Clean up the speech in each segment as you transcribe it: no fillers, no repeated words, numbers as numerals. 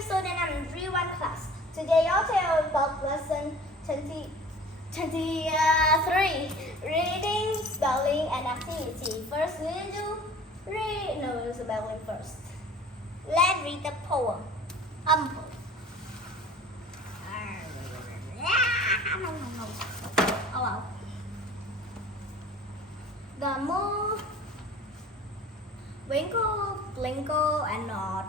dear student and everyone class. Today I'll tell you about lesson 23, reading, spelling, and activity. First, we do spelling first. Let's read the poem. Oh wow. The moon winkle, blinkle, and nod.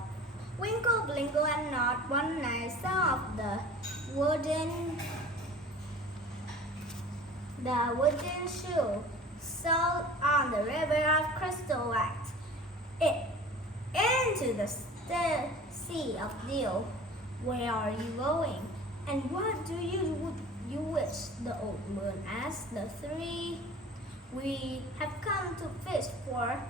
Winkle, blinkle, and nod. One night, some of the wooden shoe sailed on the river of crystal light. It into the sea of dew. Where are you going? And what do you wish? The old moon asked the three. We have come to fish for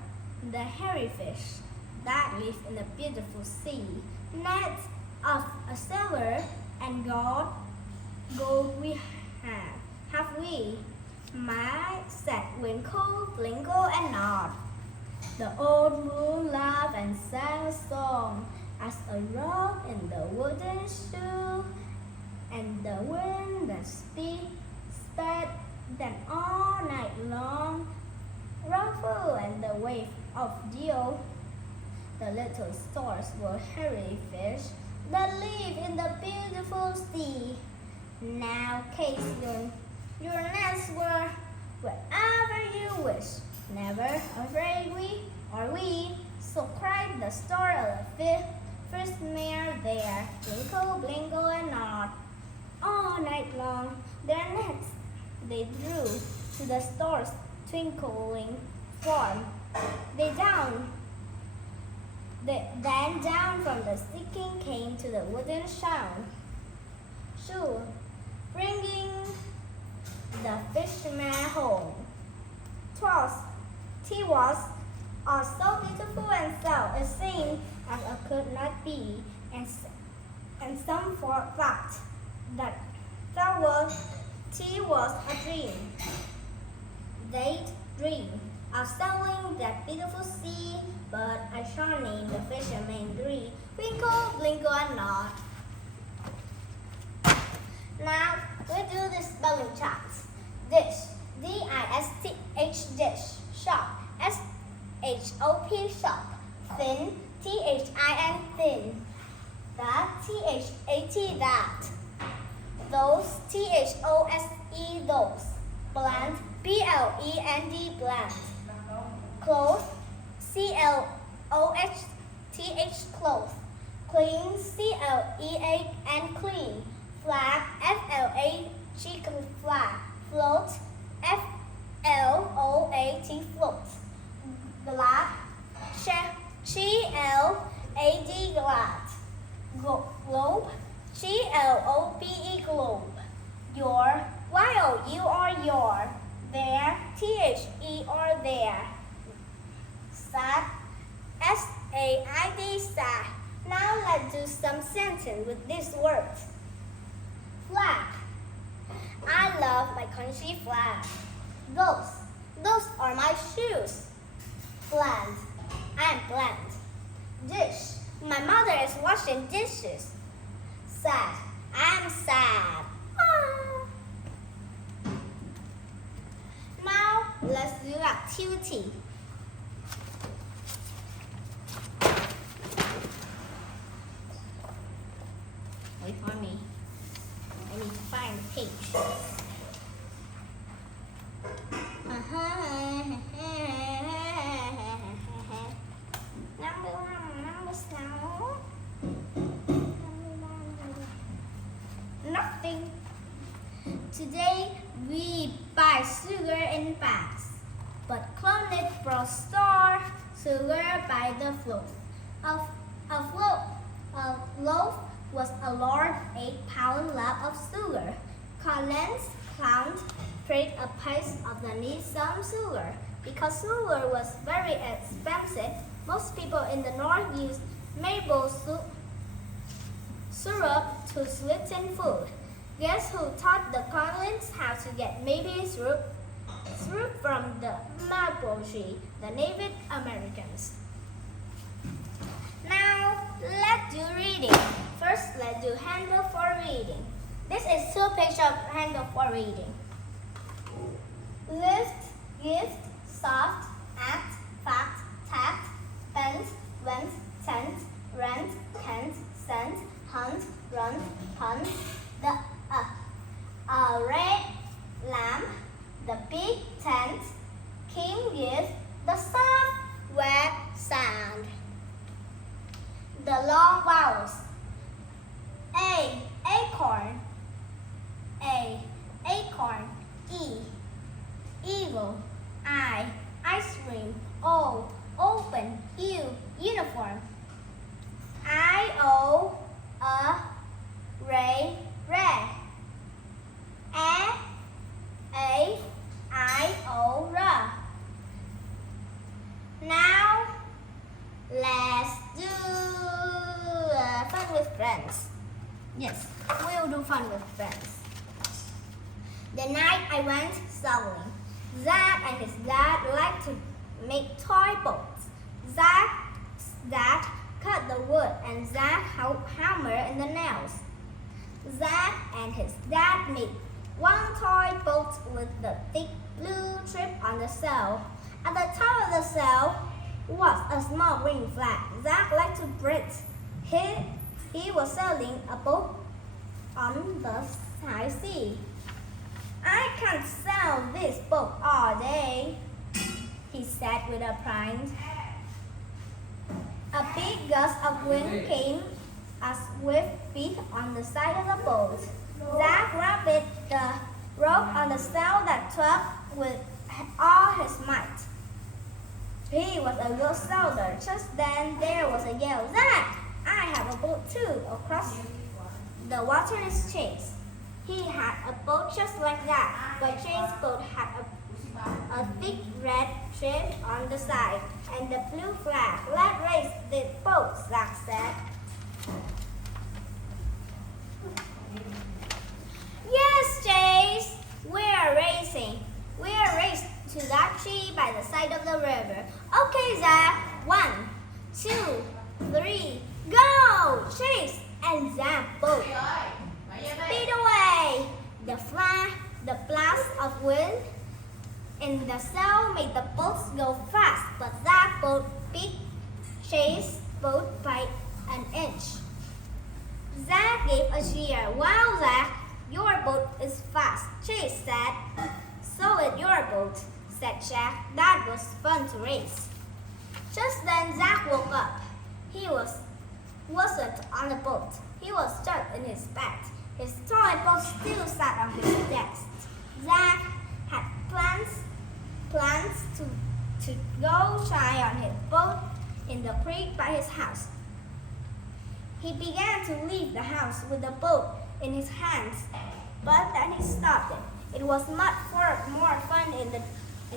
the hairy fish that live in the beautiful sea. Nets of a silver and gold we have we. My said Winkle, Blinkle, and Nod. The old moon laughed and sang a song as a rock in the wooden shoe, and the wind that sped them all night long, ruffle and the wave of dew. The little stars were hairy fish that live in the beautiful sea. Now case your nests were wherever you wish. Never afraid we, so cried the star of the first mare there. Blinkle, blinkle, and nod. All night long their nets they drew to the star's twinkling form. Then down from the sticking came to the wooden shoe, bringing the fisherman home. He was all so beautiful and so it seemed as it could not be, and some thought that tea was a dream. They'd dream of sailing that beautiful sea, but I shall name the fisherman three. Winkle, Blinkle, and Nod. Now we do the spelling charts. Dish, D-I-S-T-H, dish. Shop, S-H-O-P, shop. Thin, T-H-I-N, thin. That, T-H-A-T, that. Those, T-H-O-S-E, those. Blend, B-L-E-N-D, blend. Clothes, C-L-O-H-T-H, clothes. Clean, C-L-E-A-N, clean. Flag, F-L-A-G, flag. Float, F-L-O-A-T, float. Glad, G-L-A-D, glad. Globe, G-L-O-B-E, globe. Your, Y-O-U-R, your. There, T-H-E-R, there. Sad, S-A-I-D, sad. Now let's do some sentence with these words. Flag. I love my country flag. Those are my shoes. Bland. I am bland. Dish. My mother is washing dishes. Sad. I am sad. Now let's do activity. Wait for me. I need to find the page. Nothing. Today we buy sugar in bags, but cloned brought store sugar by the loaf. A loaf was a large 8-pound lump of sugar. Collins found prayed a piece of the need some sugar. Because sugar was very expensive, most people in the north used maple syrup to sweeten food. Guess who taught the Collins how to get maple syrup from the maple tree? The Native Americans. Now let's do reading. let's do handle for reading. This is two pictures of handle for reading. Lift, gift, soft, act, fact, tact, bent, went, tent, rent, tent, sent, hunt, run, hunt, the red lamp, the big tent, king gift, the soft, wet sound. The long vowels. A, acorn. A, acorn. E, eagle. I, ice cream. O, open. U, uniform. I-O, ray, red. A-I-O, Now, let's do fun with friends. Yes, we'll do fun with friends. The night I went sailing, Zach and his dad liked to make toy boats. Zach's dad cut the wood and Zach hammered in the nails. Zach and his dad made one toy boat with the thick blue strip on the sail. At the top of the sail was a small green flag. Zach liked to breathe. He was sailing a boat on the high sea. I can't sail this boat all day, he said with a pride. A big gust of wind came as swift feet on the side of the boat. Zach grabbed the rope on the sail that tugged with all his might. He was a good sailor. Just then there was a yell, Zach, I have a boat too. Across the water is Chase. He had a boat just like that, but Chase's boat had a thick red strip on the side and the blue flag. Let's race the boat, Zach said. Yes, Chase, we are racing. We are racing to that tree by the side of the river. Okay, Zach. 1, 2, 3, go! Chase and Zach both speed away. The blast of wind in the sail made the boats go fast, but Zach boat beat Chase's boat by an inch. Zach gave a cheer. Wow, Zach, your boat is fast, Chase said. So is your boat, said Jack. That was fun to race. Just then Zach woke up. He wasn't on the boat. He was stuck in his bed. His toy boat still sat on his desk. Zach had plans to go try on his boat in the creek by his house. He began to leave the house with the boat in his hands, but then he stopped it. It was much more fun in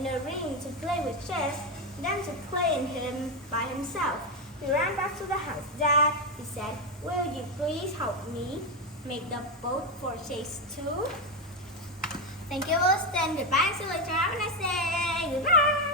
the ring to play with Chase than to play in him by himself. He ran back to the house. Dad, he said, will you please help me make the boat for Chase too? Thank you for listening. Goodbye. See you later. Have a nice day. Goodbye.